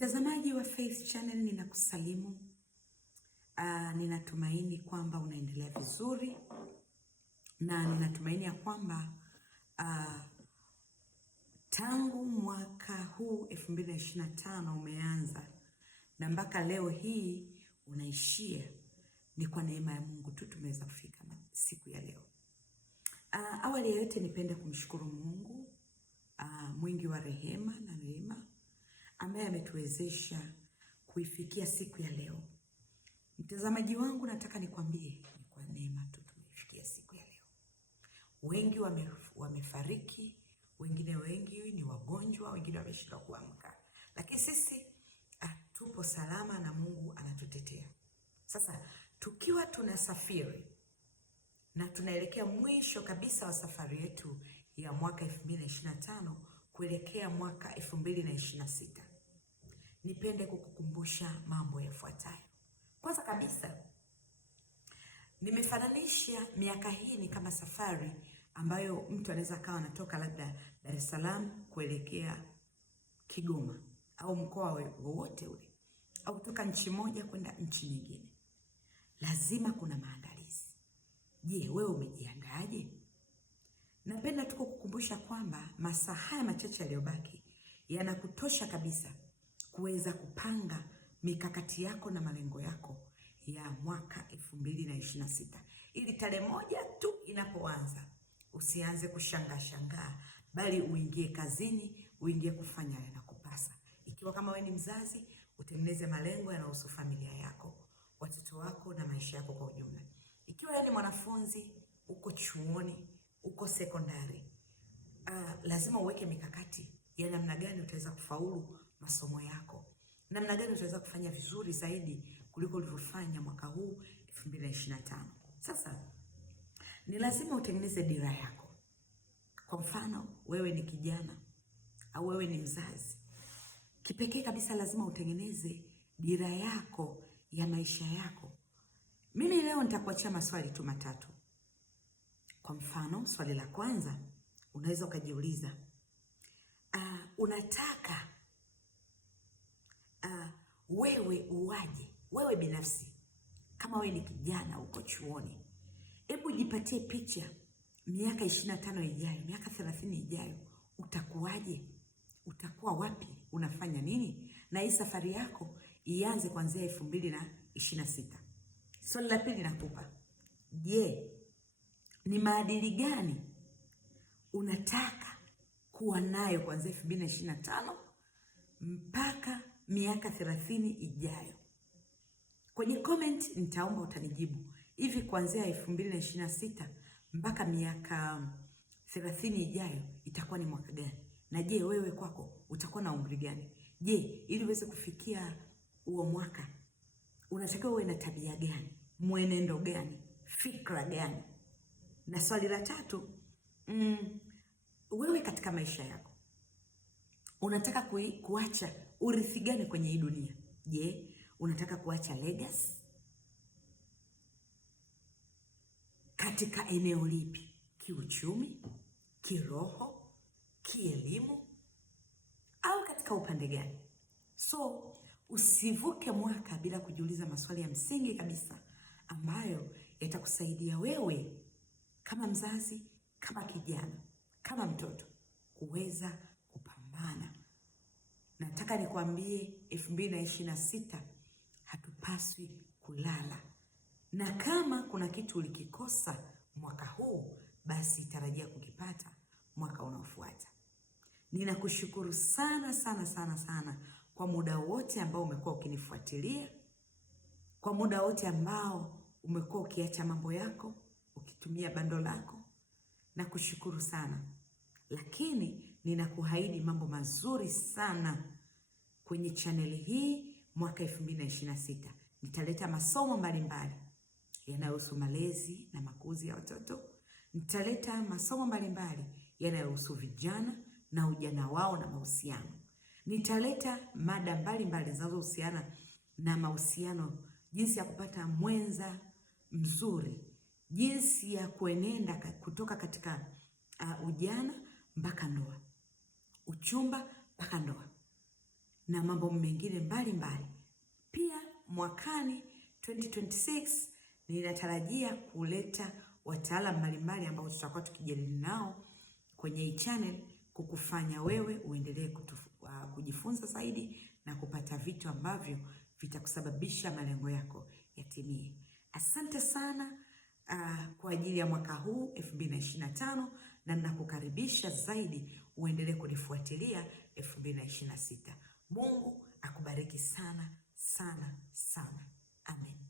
Mtazamaji wa Faith Channel, ninakusalimu. Ninatumaini kwamba unaendelea vizuri na ninatumaini ya kwamba tangu mwaka huu 2025 umeanza na mpaka leo hii unaishia, ni kwa neema ya Mungu tu tumeweza kufika na siku ya leo. Awali ya yote nipende kumshukuru Mungu mwingi wa rehema na neema ambaye ametuwezesha kuifikia siku ya leo. Mtazamaji wangu, nataka nikwambie ni kwa neema tu tumeifikia siku ya leo. Wengi wamefariki, wengine wengi ni wagonjwa, wengine wameshindwa kuamka, lakini sisi tupo salama na Mungu anatutetea. Sasa tukiwa tunasafiri na tunaelekea mwisho kabisa wa safari yetu ya mwaka 2025 kuelekea mwaka 2026, nipende kukukumbusha mambo yafuatayo. Kwanza kabisa, nimefananisha miaka hii ni kama safari ambayo mtu anaweza kawa anatoka labda Dar es Salaam kuelekea Kigoma au mkoa wowote ule, au kutoka nchi moja kwenda nchi nyingine. Lazima kuna maandalizi. Je, wewe umejiandaaje? Napenda tu kukukumbusha kwamba masaa haya machache yaliyobaki yanakutosha kabisa kuweza kupanga mikakati yako na malengo yako ya mwaka 2026, ili tarehe moja tu inapoanza usianze kushangaa, bali uingie kazini, uingie kufanya yanakupasa. Ikiwa kama wewe ni mzazi, utengeneze malengo yanayohusu familia yako, watoto wako na maisha yako kwa ujumla. Ikiwa wewe ni mwanafunzi, uko chuoni, uko sekondari, lazima uweke mikakati ya namna gani utaweza kufaulu masomo yako, namna gani utaweza kufanya vizuri zaidi kuliko ulivyofanya mwaka huu 2025. Sasa ni lazima utengeneze dira yako. Kwa mfano, wewe ni kijana au wewe ni mzazi, kipekee kabisa lazima utengeneze dira yako ya maisha yako. Mimi leo nitakuachia maswali tu matatu. Kwa mfano, swali la kwanza unaweza ukajiuliza, unataka wewe uwaje? Wewe binafsi kama wewe ni kijana uko chuoni, hebu jipatie picha miaka 25 ijayo, miaka 30 ijayo, utakuwaje? Utakuwa wapi? Unafanya nini? Na hii safari yako ianze kuanzia 2026. Swali la pili nakupa, je, ni maadili gani unataka kuwa nayo kuanzia 2025 mpaka miaka 30 ijayo? Kwenye comment nitaomba utanijibu, hivi kuanzia 2026 mpaka miaka 30 ijayo itakuwa ni mwaka gani? Na je, wewe kwako utakuwa na umri gani? Je, ili uweze kufikia huo mwaka unatakiwa uwe na tabia gani, mwenendo gani, fikra gani? Na swali la tatu, wewe katika maisha yako unataka kuacha urithi gani kwenye hii dunia? Je, unataka kuacha legacy katika eneo lipi? Kiuchumi, kiroho, kielimu, au katika upande gani? So usivuke mwaka bila kujiuliza maswali ya msingi kabisa ambayo yatakusaidia wewe kama mzazi, kama kijana, kama mtoto kuweza kupambana. Nataka nikwambie 2026 hatupaswi kulala. Na kama kuna kitu ulikikosa mwaka huu, basi tarajia kukipata mwaka unaofuata. Ninakushukuru sana sana sana sana kwa muda wote ambao umekuwa ukinifuatilia, kwa muda wote ambao umekuwa ukiacha mambo yako, ukitumia bando lako. Nakushukuru sana. Lakini ninakuahidi mambo mazuri sana kwenye chaneli hii mwaka 2026. Nitaleta masomo mbalimbali yanayohusu malezi na makuzi ya watoto. Nitaleta masomo mbalimbali yanayohusu vijana na ujana wao na mahusiano. Nitaleta mada mbalimbali zinazohusiana na mahusiano, jinsi ya kupata mwenza mzuri, jinsi ya kuenenda kutoka katika ujana mpaka ndoa, uchumba mpaka ndoa. na mambo mengine mbalimbali. Pia mwakani 2026 ninatarajia kuleta wataalamu mbalimbali ambao tutakuwa tukijadili nao kwenye hii channel, kukufanya wewe uendelee kujifunza zaidi na kupata vitu ambavyo vitakusababisha malengo yako yatimie. Asante sana kwa ajili ya mwaka huu 2025, na ninakukaribisha zaidi uendelee kunifuatilia 2026. Mungu akubariki sana sana sana. Amen.